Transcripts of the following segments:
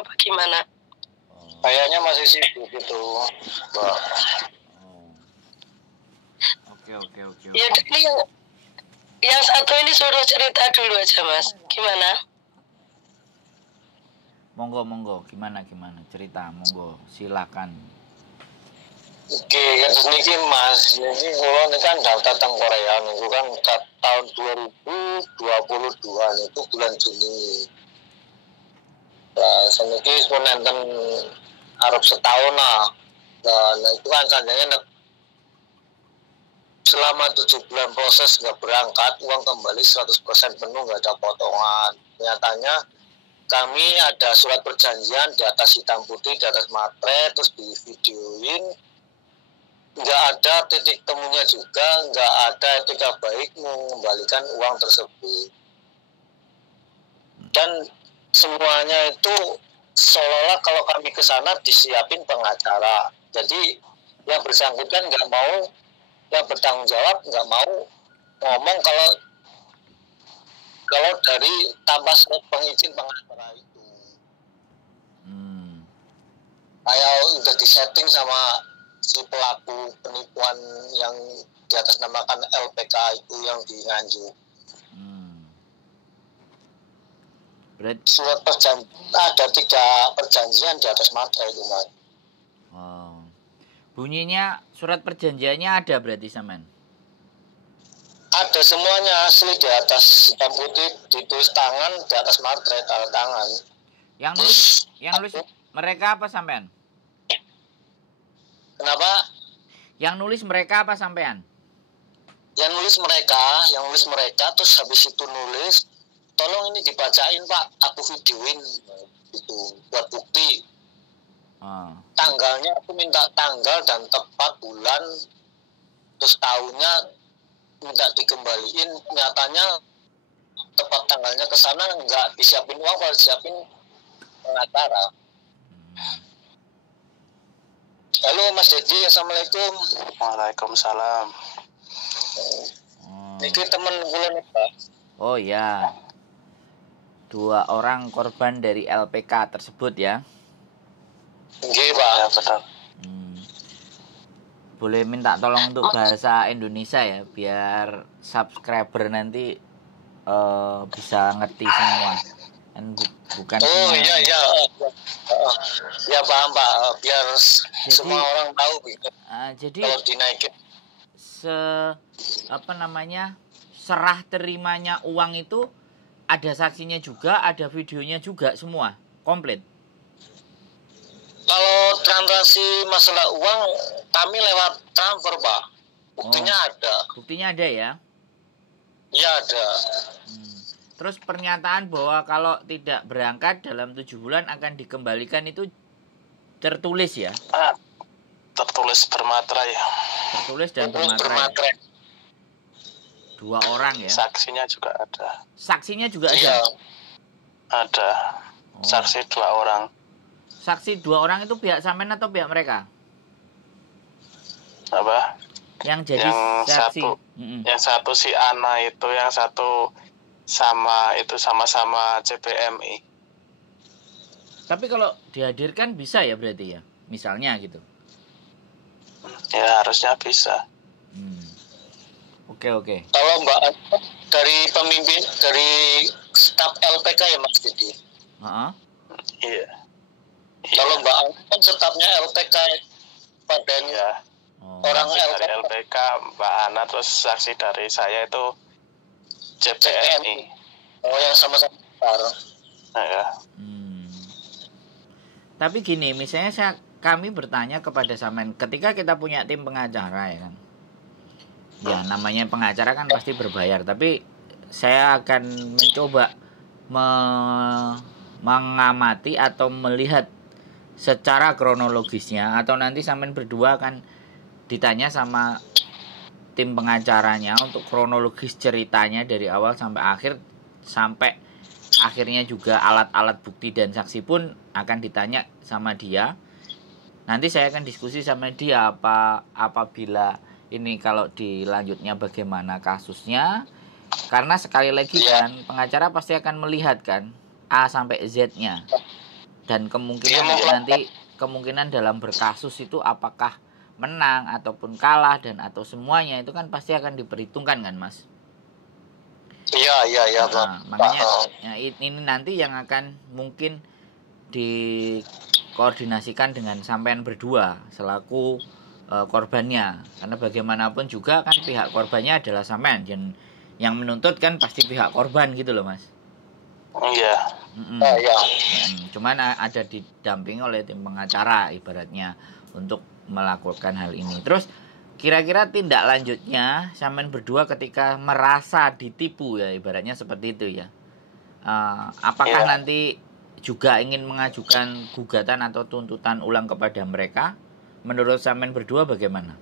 apa gimana? Kayaknya masih sibuk gitu, Mbak. Oke. Ya ini yang satu ini suruh cerita dulu aja Mas. Gimana? Monggo, gimana cerita, monggo, silakan. Oke, niki Mas, niki kula kan daftar teng Korea niku kan tahun 2022 niku bulan Juni. Nah, seniki pun nenten arep setahun lah. Nah, itu kan sanjanya selama 7 bulan proses nggak berangkat, uang kembali 100% penuh, nggak ada potongan. Nyatanya kami ada surat perjanjian di atas hitam putih, di atas materai, terus di videoin, nggak ada titik temunya juga, nggak ada etika baik mengembalikan uang tersebut. Dan semuanya itu seolah-olah kalau kami ke sana disiapin pengacara. Jadi yang bersangkutan nggak mau, yang bertanggung jawab nggak mau ngomong kalau dari tanpa pengizin pengacara itu. Kayak udah disetting sama si pelaku penipuan yang di atas namakan LPK itu yang di Nganjuk. Surat perjanjian, ada 3 perjanjian di atas materai itu, Mas. Bunyinya surat perjanjiannya ada berarti Saman? Ada semuanya asli di atas hitam putih, ditulis tangan di atas materai, tanda tangan. Yang nulis mereka apa sampean? Kenapa? Yang nulis mereka apa sampean? Yang nulis mereka, terus habis itu nulis, tolong ini dibacain Pak, aku videoin itu buat bukti. Tanggalnya aku minta tanggal dan tepat bulan, terus tahunnya minta dikembaliin. Nyatanya tepat tanggalnya ke sana nggak disiapin uang, kalau disiapin pengacara. Halo Mas Dedi, assalamualaikum. Waalaikumsalam. Niki temen kula nih Pak. Oh ya, 2 orang korban dari LPK tersebut ya? Nggih Pak, ya, betul. Boleh minta tolong untuk bahasa Indonesia ya, biar subscriber nanti bisa ngerti semua. Kan bukan semua. Iya. Ya paham Pak, biar jadi, semua orang tahu gitu. Jadi kalau dinaikin serah terimanya uang itu ada saksinya juga, ada videonya juga, semua komplit. Kalau transaksi masalah uang kami lewat transfer Pak, buktinya ada. Buktinya ada ya? Iya ada. Terus pernyataan bahwa kalau tidak berangkat dalam 7 bulan akan dikembalikan itu tertulis ya? Tertulis bermaterai. Tertulis dan bermaterai. 2 orang ya? Saksinya juga ada. Saksinya juga ada? Ada. Saksi 2 orang. Saksi 2 orang itu pihak sampean atau pihak mereka? Apa? Yang jadi saksi. Yang satu si Ana itu, yang satu sama-sama CPMI. Tapi kalau dihadirkan bisa ya berarti ya? Misalnya gitu. Ya harusnya bisa. Oke. Kalau Mbak dari pemimpin, dari staf LPK ya Mas Didi? Iya. Kalau Mbak kan stafnya LPK badan orang LPK Mbak Ana, terus saksi dari saya itu CPMI. Oh yang sama-sama bareng. Ya. Tapi gini, misalnya kami bertanya kepada Samen, ketika kita punya tim pengacara ya kan, ya namanya pengacara kan pasti berbayar, tapi saya akan mencoba mengamati atau melihat secara kronologisnya, atau nanti Samen berdua akan ditanya sama tim pengacaranya untuk kronologis ceritanya dari awal sampai akhir, sampai akhirnya juga alat-alat bukti dan saksi pun akan ditanya sama dia. Nanti saya akan diskusi sama dia apabila ini kalau dilanjutnya bagaimana kasusnya, karena sekali lagi kan pengacara pasti akan melihat kan A sampai Z-nya Dan kemungkinan dalam berkasus itu apakah menang ataupun kalah dan atau semuanya itu kan pasti akan diperhitungkan kan Mas. Iya. Nah, makanya ya, ini nanti yang akan mungkin dikoordinasikan dengan sampean berdua selaku korbannya, karena bagaimanapun juga kan pihak korbannya adalah sampean, dan yang menuntut kan pasti pihak korban gitu loh Mas. Iya. Iya. Cuman ada didampingi oleh tim pengacara ibaratnya untuk melakukan hal ini. Terus kira-kira tindak lanjutnya sampean berdua ketika merasa ditipu ya ibaratnya seperti itu ya. Apakah nanti juga ingin mengajukan gugatan atau tuntutan ulang kepada mereka? Menurut sampean berdua bagaimana?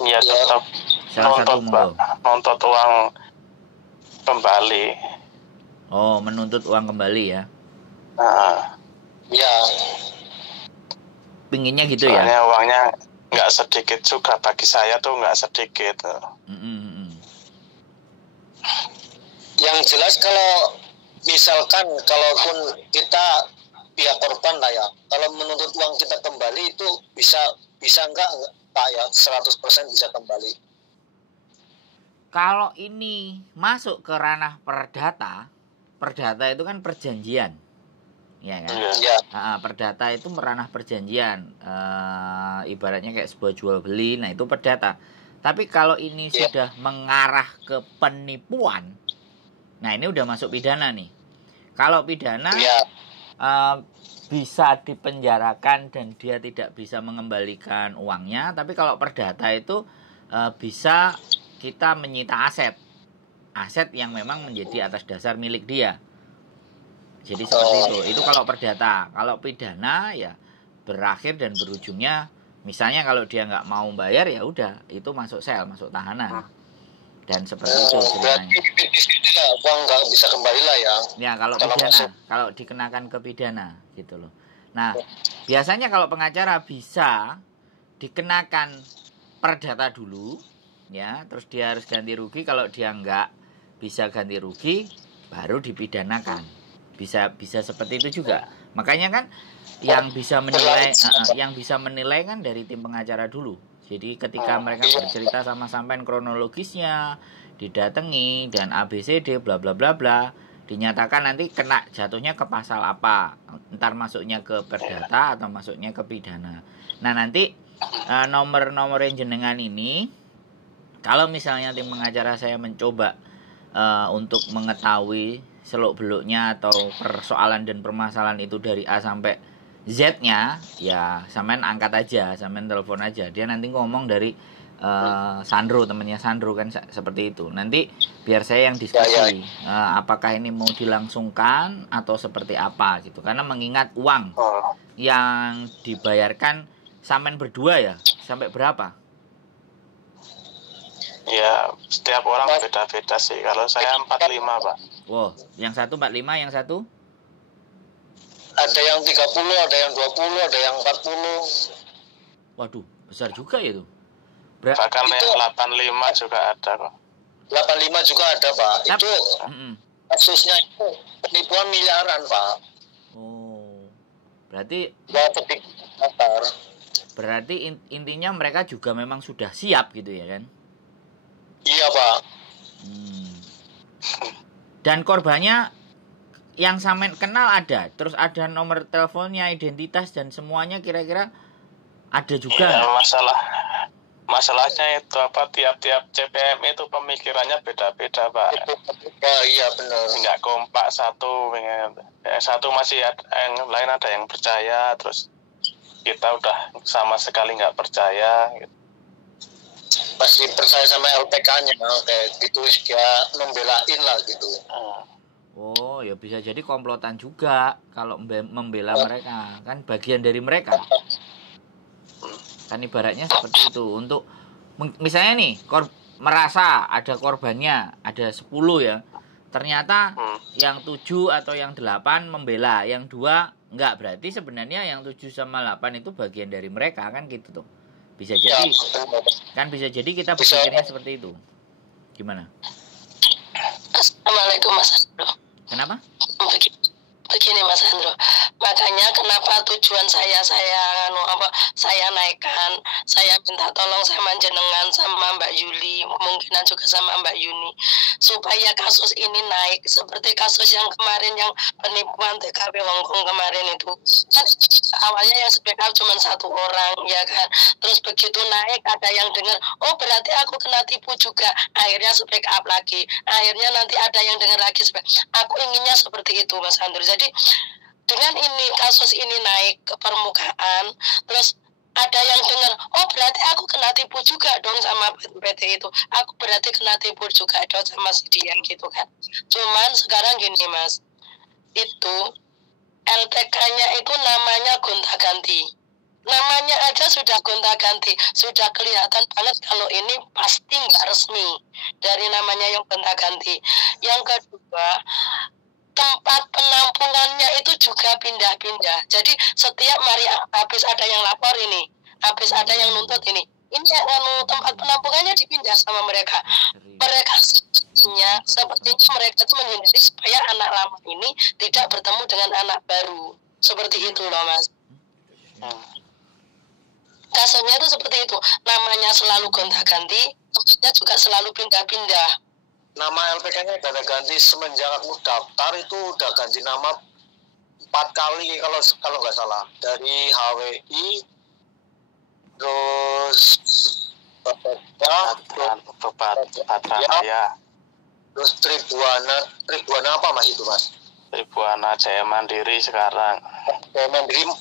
Ya tetap menuntut uang kembali. Oh, menuntut uang kembali ya? Ya. Pinginnya gitu soalnya ya? Uangnya nggak sedikit juga, bagi saya tuh nggak sedikit. Yang jelas kalau misalkan kalaupun kita pihak korban lah ya, kalau menuntut uang kita kembali itu bisa enggak Pak ya 100% bisa kembali. Kalau ini masuk ke ranah perdata itu kan perjanjian. Ya kan? Iya. Perdata itu meranah perjanjian, ibaratnya kayak sebuah jual beli. Nah itu perdata. Tapi kalau ini sudah mengarah ke penipuan, nah ini udah masuk pidana nih. Kalau pidana bisa dipenjarakan dan dia tidak bisa mengembalikan uangnya. Tapi kalau perdata itu bisa kita menyita aset yang memang menjadi atas dasar milik dia. Jadi seperti itu. Itu kalau perdata. Kalau pidana ya berakhir dan berujungnya, misalnya kalau dia nggak mau bayar ya udah itu masuk sel, masuk tahanan. Dan seperti itu ceritanya. Uang nggak bisa kembali lah ya. Ya kalau pidana, kalau dikenakan ke pidana gitu loh. Nah biasanya kalau pengacara bisa dikenakan perdata dulu, ya, terus dia harus ganti rugi. Kalau dia nggak bisa ganti rugi, baru dipidanakan. Bisa seperti itu juga. Makanya kan yang bisa menilai kan dari tim pengacara dulu. Jadi ketika mereka bercerita sama sampean kronologisnya, didatangi dan ABCD bla bla bla bla, dinyatakan nanti kena jatuhnya ke pasal apa. Entar masuknya ke perdata atau masuknya ke pidana. Nah, nanti nomor-nomor yang jenengan ini, kalau misalnya tim pengacara saya mencoba untuk mengetahui seluk-beluknya atau persoalan dan permasalahan itu dari A sampai Z-nya, ya sampean angkat aja, sampean telepon aja. Dia nanti ngomong dari Sandro, temannya Sandro kan seperti itu. Nanti biar saya yang diskusi apakah ini mau dilangsungkan atau seperti apa gitu. Karena mengingat uang yang dibayarkan sampean berdua ya, sampai berapa? Ya, setiap orang beda-beda sih. Kalau saya 45, Pak. Wow, yang satu 45, yang satu? Ada yang 30, ada yang 20, ada yang 40. Waduh, besar juga ya itu. Bahkan yang 85 juga ada kok. 85 juga ada, Pak. Itu kasusnya itu penipuan miliaran, Pak. Oh. Berarti intinya mereka juga memang sudah siap gitu ya kan? Iya, Pak. Dan korbannya yang sampean kenal ada, terus ada nomor teleponnya, identitas dan semuanya kira-kira ada juga. Ya, masalahnya itu apa, tiap-tiap CPM itu pemikirannya beda-beda, Pak. Iya benar. Nggak kompak satu masih ada, yang lain ada yang percaya, terus kita udah sama sekali nggak percaya gitu. Pasti percaya sama LPK-nya kayak gitu, dia membelain lah gitu. Oh, ya bisa jadi komplotan juga kalau membela mereka, kan bagian dari mereka. Kan ibaratnya seperti itu. Untuk misalnya nih merasa ada korbannya ada 10 ya, ternyata yang 7 atau yang 8 membela, yang 2 enggak, berarti sebenarnya yang 7 sama 8 itu bagian dari mereka kan gitu tuh. Bisa jadi kan, bisa jadi kita berpikirnya seperti itu. Gimana? Assalamualaikum Mas. Kenapa? Begini Mas Andro, makanya kenapa tujuan saya naikkan, saya minta tolong sama jenengan sama Mbak Yuli, kemungkinan juga sama Mbak Yuni, supaya kasus ini naik seperti kasus yang kemarin yang penipuan TKP Hongkong kemarin itu. Kan awalnya yang backup cuma 1 orang, ya kan. Terus begitu naik ada yang dengar, oh berarti aku kena tipu juga. Akhirnya backup lagi. Akhirnya nanti ada yang dengar lagi. Aku inginnya seperti itu Mas Andro. Jadi dengan ini kasus ini naik ke permukaan, terus ada yang dengar, oh berarti aku kena tipu juga dong sama PT itu, aku berarti kena tipu juga dong sama si dia gitu kan. Cuman sekarang gini Mas, itu LPK-nya itu namanya gonta-ganti, namanya aja sudah gonta-ganti, sudah kelihatan banget kalau ini pasti nggak resmi dari namanya yang gonta-ganti. Yang kedua, tempat penampungannya itu juga pindah-pindah. Jadi setiap habis ada yang lapor ini, habis ada yang nuntut ini tempat penampungannya dipindah sama mereka. Mereka sepertinya mereka itu menghindari supaya anak lama ini tidak bertemu dengan anak baru. Seperti itu loh Mas. Kasusnya itu seperti itu. Namanya selalu gonta-ganti, tempatnya juga selalu pindah-pindah. Nama LPK-nya ganti semenjak aku daftar itu udah ganti nama 4 kali kalau nggak salah, dari HWI terus terus Tribuana apa Mas itu Mas? Tribuana Jaya Mandiri sekarang. Jaya Mandiri 4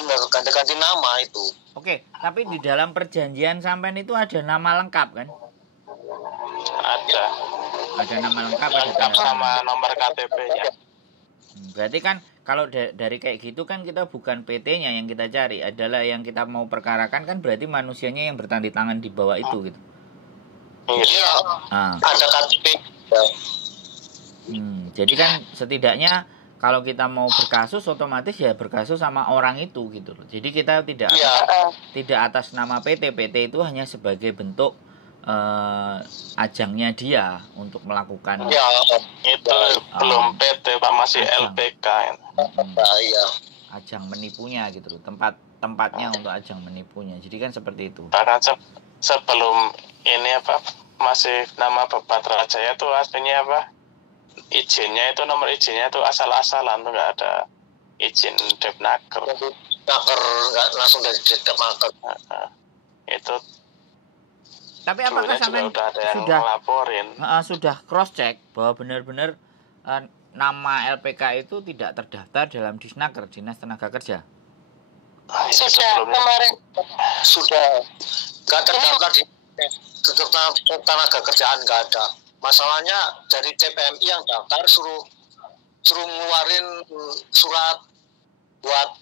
bener ganti nama itu. Oke, tapi di dalam perjanjian sampean itu ada nama lengkap kan? Ada nama lengkap, ada sama nomor KTP-nya. Berarti kan kalau dari kayak gitu kan kita bukan PT-nya yang kita cari, adalah yang kita mau perkarakan kan berarti manusianya yang bertanda tangan di bawah itu gitu. Iya. Ada KTP. Jadi kan setidaknya kalau kita mau berkasus otomatis ya berkasus sama orang itu gitu loh. Jadi kita tidak atas nama PT. PT itu hanya sebagai bentuk ajangnya dia untuk melakukan itu belum PT Pak, masih LPK. Ajang menipunya gitu loh, tempatnya untuk ajang menipunya. Jadi kan seperti itu. Bahkan sebelum ini masih nama Bapak Trajaya itu aslinya izinnya itu nomor izinnya itu asal-asalan tuh, nggak ada izin Depnaker. Nggak langsung dari Depnaker. Itu. Tapi apakah sampai sudah cross check bahwa benar-benar nama LPK itu tidak terdaftar dalam Disnaker, Dinas Tenaga Kerja? Sudah kemarin. Sudah. Nggak terdaftar di Tenaga Kerjaan, nggak ada. Masalahnya dari TPMI yang daftar suruh ngeluarin surat buat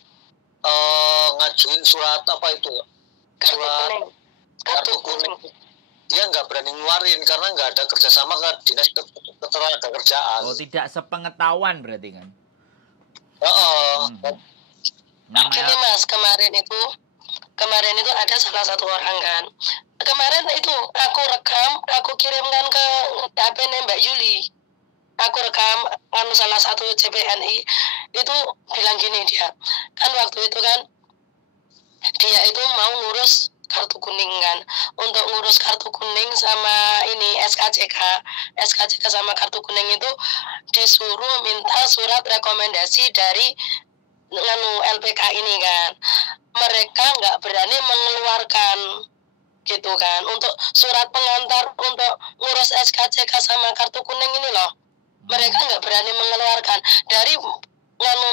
ngajuin surat apa itu? Surat kartu kuning. Dia nggak berani ngeluarin karena nggak ada kerjasama ke Dinas Ketenaga Kerjaan. Oh, tidak sepengetahuan berarti kan? Gini Mas, kemarin itu ada salah satu orang kan. Kemarin itu aku rekam, aku kirimkan ke HP Mbak Yuli. Aku rekam salah satu CPNI itu bilang gini dia. Kan waktu itu kan dia itu mau ngurus kartu kuning kan. Untuk ngurus kartu kuning sama ini SKCK sama kartu kuning itu disuruh minta surat rekomendasi dari LPK ini kan. Mereka nggak berani mengeluarkan gitu kan untuk surat pengantar untuk ngurus SKCK sama kartu kuning ini loh. Mereka nggak berani mengeluarkan dari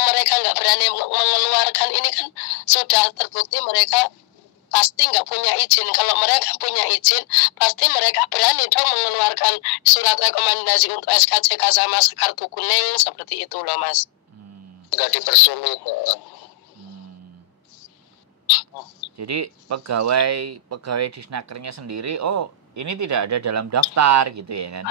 mereka nggak berani mengeluarkan ini kan sudah terbukti mereka pasti nggak punya izin. Kalau mereka punya izin, pasti mereka berani dong mengeluarkan surat rekomendasi untuk SKCK sama kartu kuning seperti itu loh Mas. Nggak dipersulit. Jadi pegawai Disnakernya sendiri, ini tidak ada dalam daftar gitu ya kan?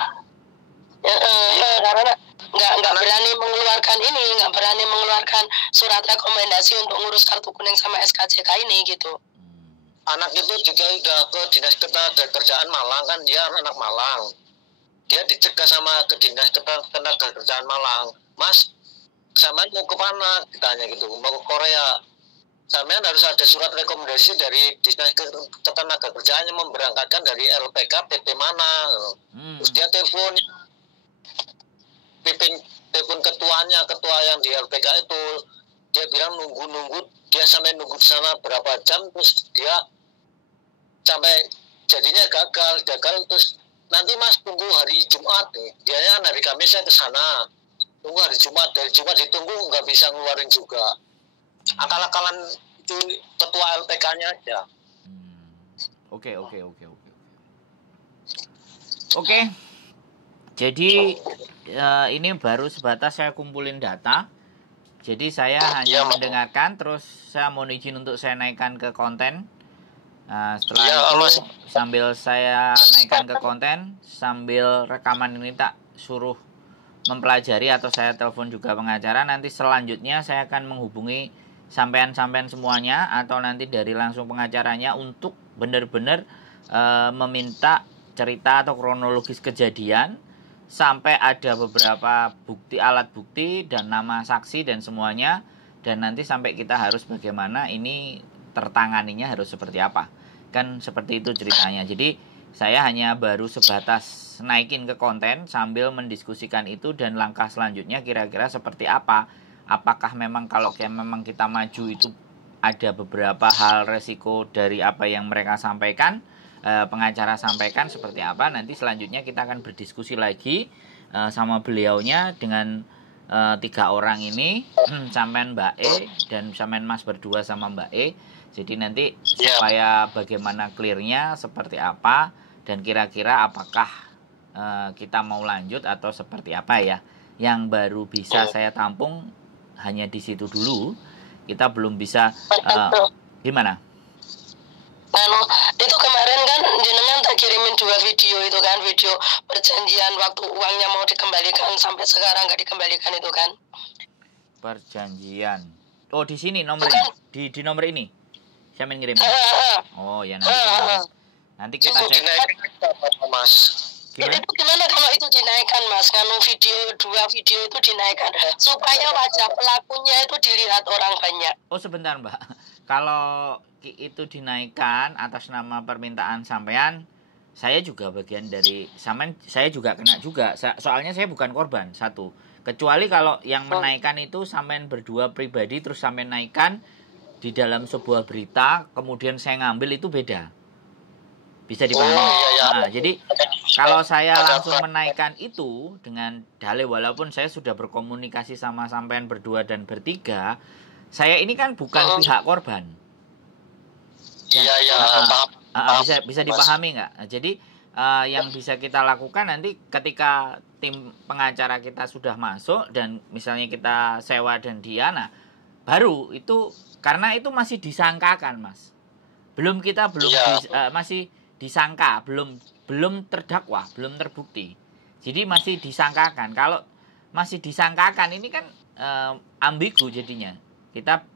Karena nggak berani mengeluarkan nggak berani mengeluarkan surat rekomendasi untuk ngurus kartu kuning sama SKCK ini gitu. Anak itu juga udah ke Dinas Ketenaga Kerjaan Malang kan, dia anak Malang. Dia dicegah sama ke Dinas Ketenaga Kerjaan Malang, Mas, sampean mau kemana, ditanya gitu, mau ke Korea. Sampean harus ada surat rekomendasi dari Dinas Ketenagakerjaan yang memberangkatkan dari LPK PP mana. Terus dia telepon ketuanya, ketua yang di LPK itu, dia bilang nunggu, dia sampai nunggu di sana berapa jam, terus dia sampai jadinya gagal, terus nanti Mas tunggu hari Jumat, dia kan hari Kamis saya ke sana, tunggu hari Jumat, dari Jumat ditunggu nggak bisa ngeluarin juga, akal-akalan itu ketua LPK-nya aja. Oke. Jadi ini baru sebatas saya kumpulin data. Jadi saya hanya mendengarkan, terus saya mau izin untuk saya naikkan ke konten. Setelah itu sambil saya naikkan ke konten, sambil rekaman ini tak suruh mempelajari atau saya telepon juga pengacara. Nanti selanjutnya saya akan menghubungi sampean-sampean semuanya atau nanti dari langsung pengacaranya untuk benar-benar meminta cerita atau kronologis kejadian sampai ada beberapa bukti, alat bukti dan nama saksi dan semuanya, dan nanti sampai kita harus bagaimana ini tertanganinya harus seperti apa. Kan seperti itu ceritanya. Jadi saya hanya baru sebatas naikin ke konten sambil mendiskusikan itu dan langkah selanjutnya kira-kira seperti apa. Apakah memang kalau memang kita maju itu ada beberapa hal resiko dari apa yang mereka sampaikan, pengacara sampaikan seperti apa. Nanti selanjutnya kita akan berdiskusi lagi sama beliaunya dengan 3 orang ini, sampean Mbak E dan sampean Mas berdua sama Mbak E. Jadi nanti supaya bagaimana clearnya seperti apa dan kira-kira apakah kita mau lanjut atau seperti apa ya. Yang baru bisa saya tampung hanya di situ dulu. Kita belum bisa gimana? Itu kemarin kan jenengan tak kirimin 2 video itu kan, video perjanjian waktu uangnya mau dikembalikan sampai sekarang nggak dikembalikan itu kan? Perjanjian. Oh di sini nomornya, di nomor ini. Saya ngirim. Oh ya nanti kita cek. Mas. Itu gimana kalau itu dinaikkan Mas? Kalau video 2 video itu dinaikkan supaya wajah pelakunya itu dilihat orang banyak. Oh sebentar Mbak. Kalau itu dinaikkan atas nama permintaan sampean, saya juga bagian dari sampean, saya juga kena juga. Soalnya saya bukan korban satu. Kecuali kalau yang menaikkan itu sampean berdua pribadi terus sampean naikkan di dalam sebuah berita, kemudian saya ngambil, itu beda. Bisa dipahami. Jadi kalau saya langsung menaikkan itu dengan dalih, walaupun saya sudah berkomunikasi sama sampean berdua dan bertiga, saya ini kan bukan pihak korban. Bisa dipahami nggak? Jadi yang bisa kita lakukan nanti ketika tim pengacara kita sudah masuk dan misalnya kita sewa dan dia, nah baru itu, karena itu masih disangkakan Mas, masih disangka, belum terdakwa, belum terbukti, jadi masih disangkakan. Kalau masih disangkakan ini kan ambigu jadinya, kita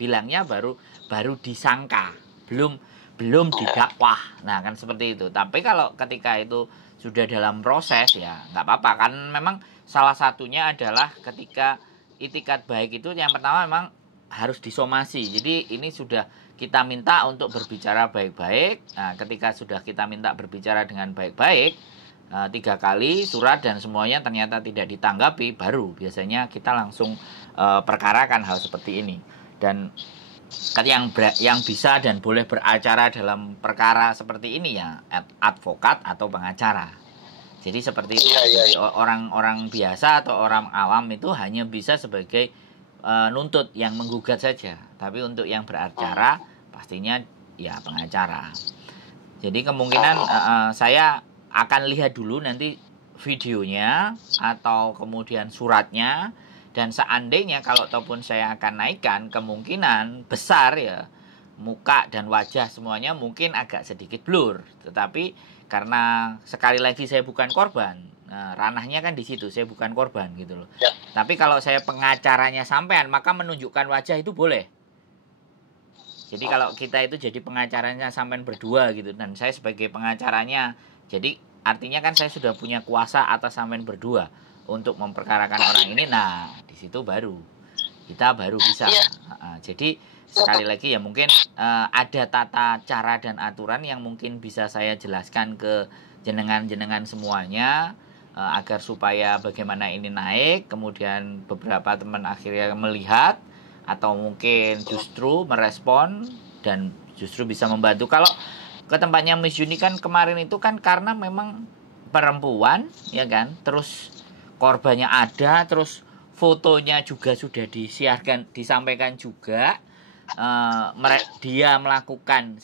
bilangnya baru disangka, belum didakwa. Nah kan seperti itu. Tapi kalau ketika itu sudah dalam proses ya nggak apa-apa kan. Memang salah satunya adalah ketika itikat baik itu yang pertama memang harus disomasi. Jadi ini sudah kita minta untuk berbicara baik-baik. Nah ketika sudah kita minta berbicara dengan baik-baik 3 kali surat dan semuanya ternyata tidak ditanggapi, baru biasanya kita langsung perkarakan hal seperti ini. Dan yang bisa dan boleh beracara dalam perkara seperti ini ya advokat atau pengacara. Jadi seperti itu. Jadi orang-orang biasa atau orang awam itu hanya bisa sebagai nuntut yang menggugat saja. Tapi untuk yang beracara pastinya ya pengacara. Jadi kemungkinan saya akan lihat dulu nanti videonya atau kemudian suratnya. Dan seandainya kalau ataupun saya akan naikkan, kemungkinan besar ya muka dan wajah semuanya mungkin agak sedikit blur. Tetapi karena sekali lagi saya bukan korban, nah, ranahnya kan di situ, saya bukan korban gitu loh. Ya. Tapi kalau saya pengacaranya sampean, maka menunjukkan wajah itu boleh. Jadi kalau kita itu jadi pengacaranya sampean berdua gitu, dan saya sebagai pengacaranya, jadi artinya kan saya sudah punya kuasa atas sampean berdua. untuk memperkarakan orang ini, nah di situ kita baru bisa. Jadi sekali lagi ya mungkin ada tata cara dan aturan yang mungkin bisa saya jelaskan ke jenengan semuanya agar supaya bagaimana ini naik, kemudian beberapa teman akhirnya melihat atau mungkin justru merespon dan justru bisa membantu. Kalau ke tempatnya Miss Yuni kan kemarin itu kan karena memang perempuan ya kan, terus korbannya ada, terus fotonya juga sudah disampaikan juga. Dia melakukan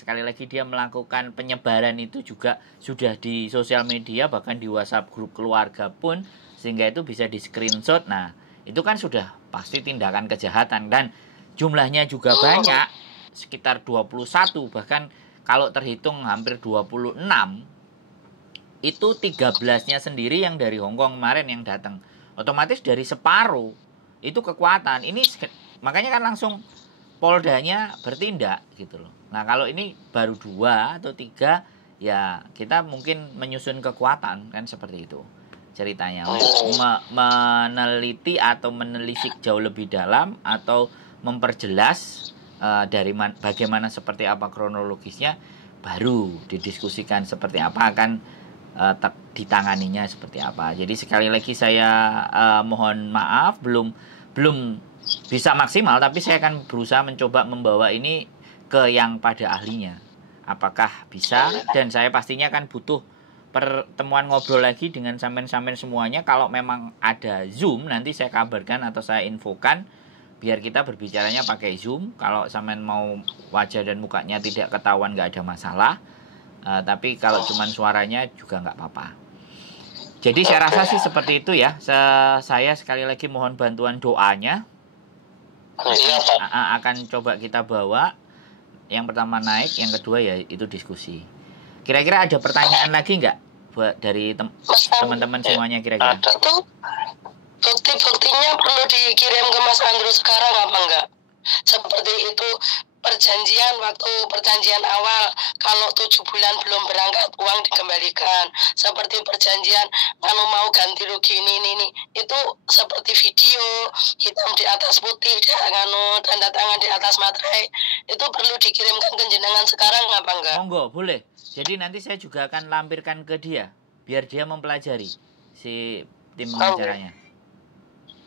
penyebaran itu juga sudah di sosial media, bahkan di WhatsApp grup keluarga pun, sehingga itu bisa di screenshot. Nah itu kan sudah pasti tindakan kejahatan dan jumlahnya juga banyak, sekitar 21, bahkan kalau terhitung hampir 26. Itu 13-nya sendiri yang dari Hongkong kemarin yang datang, otomatis dari separuh itu kekuatan ini, makanya kan langsung Poldanya bertindak gitu loh. Nah kalau ini baru 2 atau 3 ya kita mungkin menyusun kekuatan kan, seperti itu ceritanya, untuk meneliti atau menelisik jauh lebih dalam atau memperjelas dari bagaimana seperti apa kronologisnya, baru didiskusikan seperti apa akan ditanganinya seperti apa. Jadi sekali lagi saya mohon maaf belum bisa maksimal, tapi saya akan berusaha mencoba membawa ini ke yang pada ahlinya. Apakah bisa? Dan saya pastinya kan butuh pertemuan ngobrol lagi dengan sampean-sampean semuanya. Kalau memang ada Zoom, nanti saya kabarkan atau saya infokan biar kita berbicaranya pakai Zoom. Kalau sampean mau wajah dan mukanya tidak ketahuan nggak ada masalah. Tapi kalau cuman suaranya juga nggak apa-apa. Jadi saya rasa sih seperti itu ya. Saya sekali lagi mohon bantuan doanya. Akan coba kita bawa. Yang pertama naik, yang kedua ya itu diskusi. Kira-kira ada pertanyaan lagi nggak buat dari teman-teman semuanya kira-kira? Itu bukti-buktinya perlu dikirim ke Mas Andrew sekarang apa enggak? Seperti itu waktu perjanjian awal, kalau 7 bulan belum berangkat uang dikembalikan. Seperti perjanjian kalau mau ganti rugi ini itu seperti video hitam di atas putih, tanda tangan di atas materai, itu perlu dikirimkan ke jenengan sekarang apa enggak? Monggo, boleh. Jadi nanti saya juga akan lampirkan ke dia biar dia mempelajari si tim pengacaranya.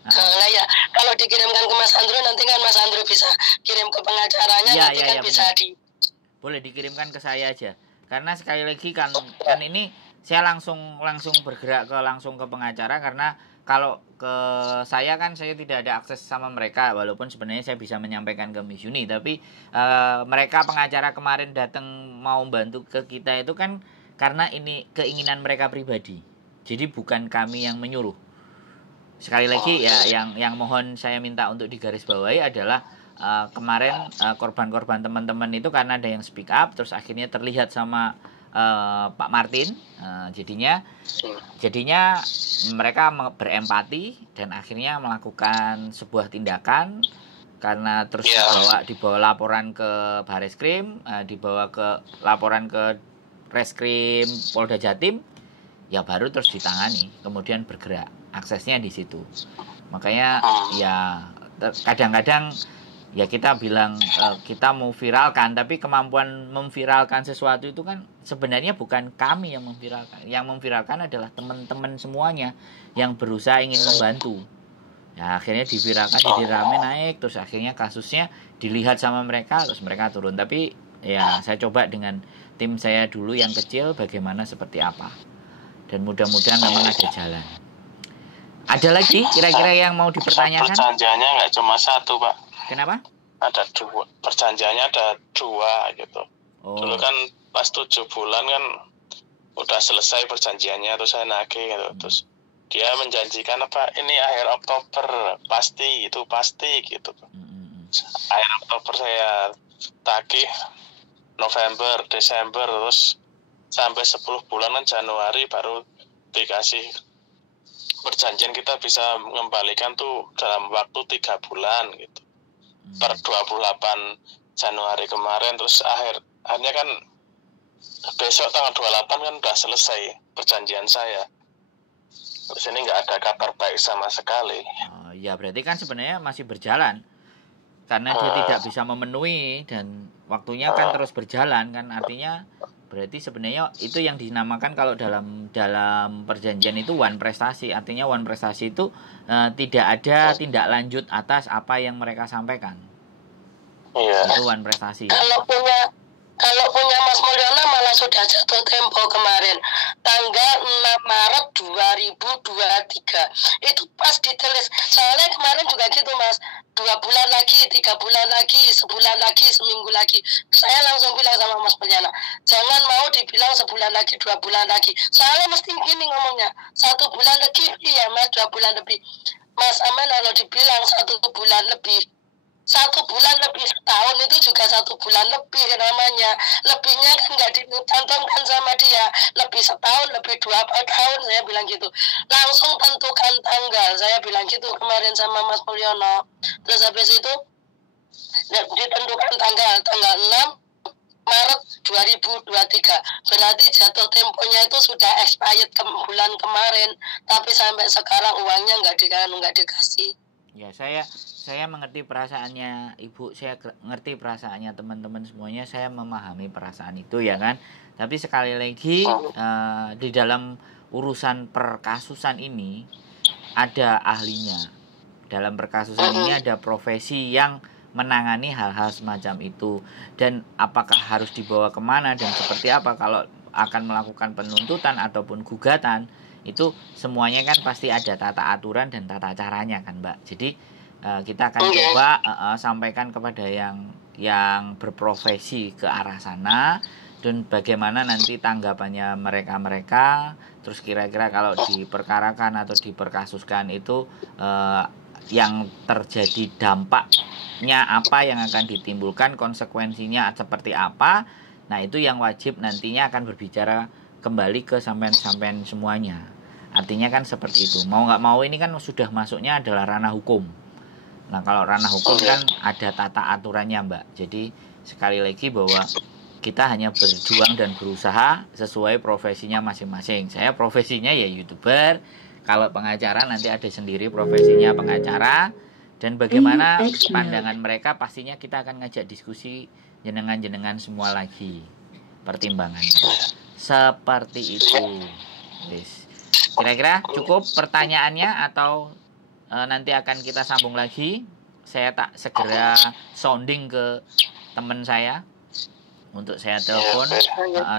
Nah ya, kalau dikirimkan ke Mas Andrew nanti kan Mas Andrew bisa kirim ke pengacaranya, nanti kan bisa boleh dikirimkan ke saya aja. Karena sekali lagi kan ini saya langsung bergerak langsung ke pengacara, karena kalau ke saya kan saya tidak ada akses sama mereka, walaupun sebenarnya saya bisa menyampaikan ke Miss Yuni, tapi mereka pengacara kemarin datang mau bantu ke kita itu kan karena ini keinginan mereka pribadi. Jadi bukan kami yang menyuruh. Sekali lagi ya yang mohon saya minta untuk digarisbawahi adalah kemarin korban-korban teman-teman itu karena ada yang speak up, terus akhirnya terlihat sama Pak Martin, jadinya mereka berempati dan akhirnya melakukan sebuah tindakan, karena terus dibawa laporan ke Bareskrim, dibawa ke laporan ke Reskrim Polda Jatim, ya baru terus ditangani, kemudian bergerak aksesnya di situ. Makanya ya kadang-kadang ya kita bilang kita mau viralkan, tapi kemampuan memviralkan sesuatu itu kan sebenarnya bukan kami yang memviralkan. Yang memviralkan adalah teman-teman semuanya yang berusaha ingin membantu. Ya akhirnya diviralkan, jadi rame naik, terus akhirnya kasusnya dilihat sama mereka, terus mereka turun. Tapi ya saya coba dengan tim saya dulu yang kecil bagaimana seperti apa. Dan mudah-mudahan memang ada jalan. Ada lagi kira-kira yang mau dipertanyakan? Perjanjiannya nggak cuma 1, Pak. Kenapa? Ada 2. Perjanjiannya ada 2 gitu. Dulu kan pas 7 bulan kan udah selesai perjanjiannya, terus saya nagih gitu. Terus dia menjanjikan apa? Ini akhir Oktober pasti gitu. Akhir Oktober saya tagih, November, Desember, terus sampai 10 bulan kan Januari baru dikasih perjanjian kita bisa mengembalikan tuh dalam waktu 3 bulan gitu. Per 28 Januari kemarin, terus akhirnya kan besok tanggal 28 kan udah selesai perjanjian saya. Terus ini nggak ada kabar baik sama sekali. Ya berarti kan sebenarnya masih berjalan. Karena dia tidak bisa memenuhi dan waktunya kan terus berjalan kan, artinya berarti sebenarnya itu yang dinamakan kalau dalam perjanjian itu one prestasi. Artinya one prestasi itu tidak ada tindak lanjut atas apa yang mereka sampaikan. Iya. Itu one prestasi. Kalau punya Mas Mulyono malah sudah jatuh tempo kemarin tanggal 6 Maret 2023 itu pas ditulis. Soalnya kemarin juga gitu Mas, 2 bulan lagi, 3 bulan lagi, sebulan lagi, seminggu lagi. Saya langsung bilang sama Mas Mulyono, jangan mau dibilang sebulan lagi, 2 bulan lagi. Soalnya mesti gini ngomongnya, 1 bulan lebih, iya Mas, 2 bulan lebih. Mas Aman kalau dibilang 1 bulan lebih, 1 bulan lebih setahun itu juga 1 bulan lebih namanya. Lebihnya kan nggak dicantumkan sama dia. Lebih setahun, lebih 2 tahun, saya bilang gitu. Langsung tentukan tanggal, saya bilang gitu kemarin sama Mas Mulyono. Terus habis itu ditentukan tanggal 6 Maret 2023. Berarti jatuh temponya itu sudah expired bulan kemarin. Tapi sampai sekarang uangnya nggak dikasih. Ya, saya mengerti perasaannya Ibu, saya ngerti perasaannya teman-teman semuanya, saya memahami perasaan itu ya kan. Tapi sekali lagi di dalam urusan perkasusan ini ada ahlinya. Dalam perkasusan ini ada profesi yang menangani hal-hal semacam itu. Dan apakah harus dibawa kemana dan seperti apa kalau akan melakukan penuntutan ataupun gugatan, itu semuanya kan pasti ada tata aturan dan tata caranya kan Mbak. Jadi kita akan coba sampaikan kepada yang berprofesi ke arah sana, dan bagaimana nanti tanggapannya mereka. Terus kira-kira kalau diperkarakan atau diperkasuskan itu yang terjadi dampaknya apa, yang akan ditimbulkan konsekuensinya seperti apa. Nah itu yang wajib nantinya akan berbicara kembali ke sampean-sampean semuanya. Artinya kan seperti itu. Mau nggak mau ini kan sudah masuknya adalah ranah hukum. Nah kalau ranah hukum kan ada tata aturannya Mbak. Jadi sekali lagi bahwa kita hanya berjuang dan berusaha sesuai profesinya masing-masing. Saya profesinya ya YouTuber. Kalau pengacara nanti ada sendiri profesinya pengacara. Dan bagaimana pandangan mereka pastinya kita akan ngajak diskusi jenengan-jenengan semua lagi. Pertimbangannya. Seperti itu. Yes. Kira-kira cukup pertanyaannya atau nanti akan kita sambung lagi. Saya tak segera sounding ke teman saya untuk saya telepon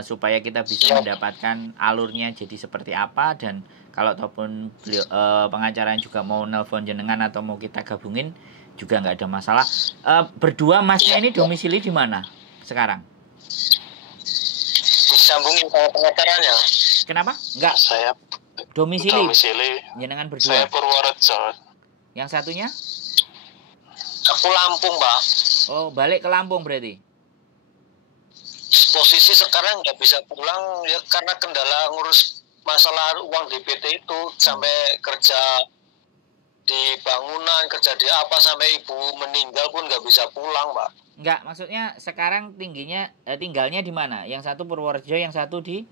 supaya kita bisa mendapatkan alurnya jadi seperti apa. Dan kalau ataupun pengacara juga mau nelpon jenengan atau mau kita gabungin juga nggak ada masalah. Berdua masnya ini domisili di mana sekarang? Disambungin sama pengacaranya. Kenapa? Enggak. Saya domisili jenengan berdua. Saya Purworejo. Yang satunya? Aku Lampung, Pak. Oh, balik ke Lampung berarti. Posisi sekarang nggak bisa pulang ya karena kendala ngurus masalah uang DPT itu, sampai kerja di bangunan, kerja di apa, sampai ibu meninggal pun nggak bisa pulang, Pak. Enggak, maksudnya sekarang tinggalnya di mana? Yang satu Purworejo, yang satu di?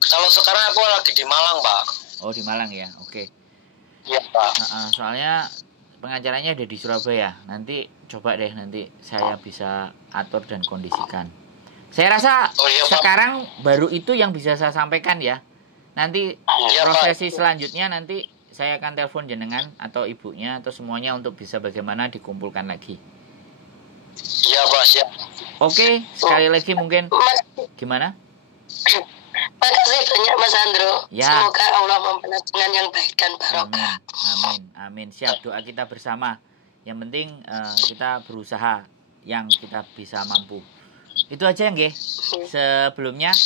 Kalau sekarang aku lagi di Malang, Pak. Oh, di Malang ya, oke. Iya, Pak. Soalnya pengacaranya ada di Surabaya. Nanti coba deh, nanti saya bisa atur dan kondisikan. Saya rasa sekarang baru itu yang bisa saya sampaikan ya. Nanti prosesi selanjutnya nanti saya akan telepon jenengan atau ibunya atau semuanya untuk bisa bagaimana dikumpulkan lagi. Iya, Pak, siap. Oke, sekali lagi mungkin gimana? Makasih banyak Mas Andro. Ya. Semoga Allah membalas dengan yang baik dan barokah. Amin. Siap, doa kita bersama. Yang penting kita berusaha yang kita bisa mampu. Itu aja nggih. Sebelumnya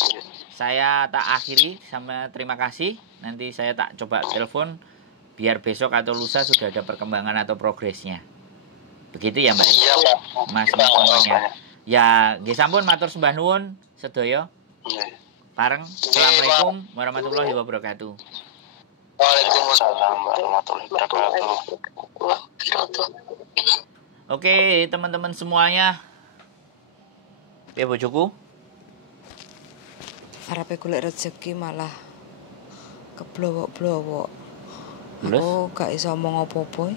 saya tak akhiri sama terima kasih. Nanti saya tak coba telepon biar besok atau lusa sudah ada perkembangan atau progresnya. Begitu ya, Mbak? Iya, Pak. Mas semuanya. Ya, nggih sampun matur sembah nuwun sedaya. Bareng. Assalamualaikum warahmatullahi wabarakatuh. Waalaikumsalam warahmatullahi wabarakatuh. Oke, teman-teman semuanya. Ya, bojoku. Arepe golek rezeki malah keblowok-blowok. Terus? Aku gak iso omong apa-apa.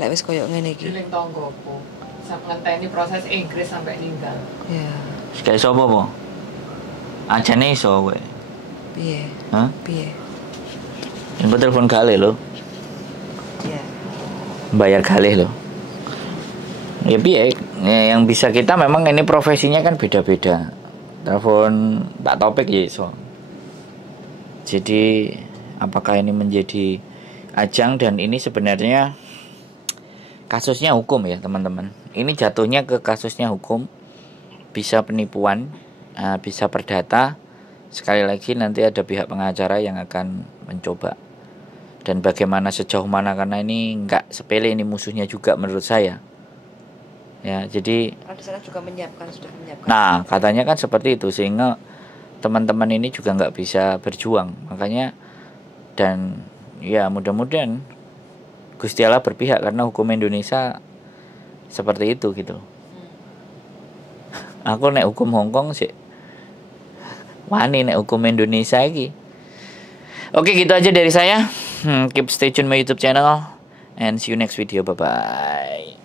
Lek wis koyo ngene iki. Ning tanggoku. Sampe ngenteni proses Inggris sampai ninggal. Ya. Kayak iso apa? Ajane iso kowe. Piye? Hah? Piye? Yang telepon kali lo. Ya. Bayar kali lo. Ya piye? Yang bisa kita memang ini profesinya kan beda-beda. Telepon tak topik ya iso. Jadi apakah ini menjadi ajang, dan ini sebenarnya kasusnya hukum ya teman-teman. Ini jatuhnya ke kasusnya hukum, bisa penipuan, bisa perdata. Sekali lagi nanti ada pihak pengacara yang akan mencoba. Dan bagaimana sejauh mana, karena ini nggak sepele, ini musuhnya juga menurut saya. Ya, jadi Di sana juga sudah menyiapkan. Nah, katanya kan seperti itu, sehingga teman-teman ini juga nggak bisa berjuang. Makanya, dan ya mudah-mudahan Gusti Allah berpihak, karena hukum Indonesia seperti itu gitu. Aku nek hukum Hongkong sih wani, nek hukum Indonesia iki. Oke, gitu aja dari saya. Keep stay tune my YouTube channel and see you next video. Bye bye.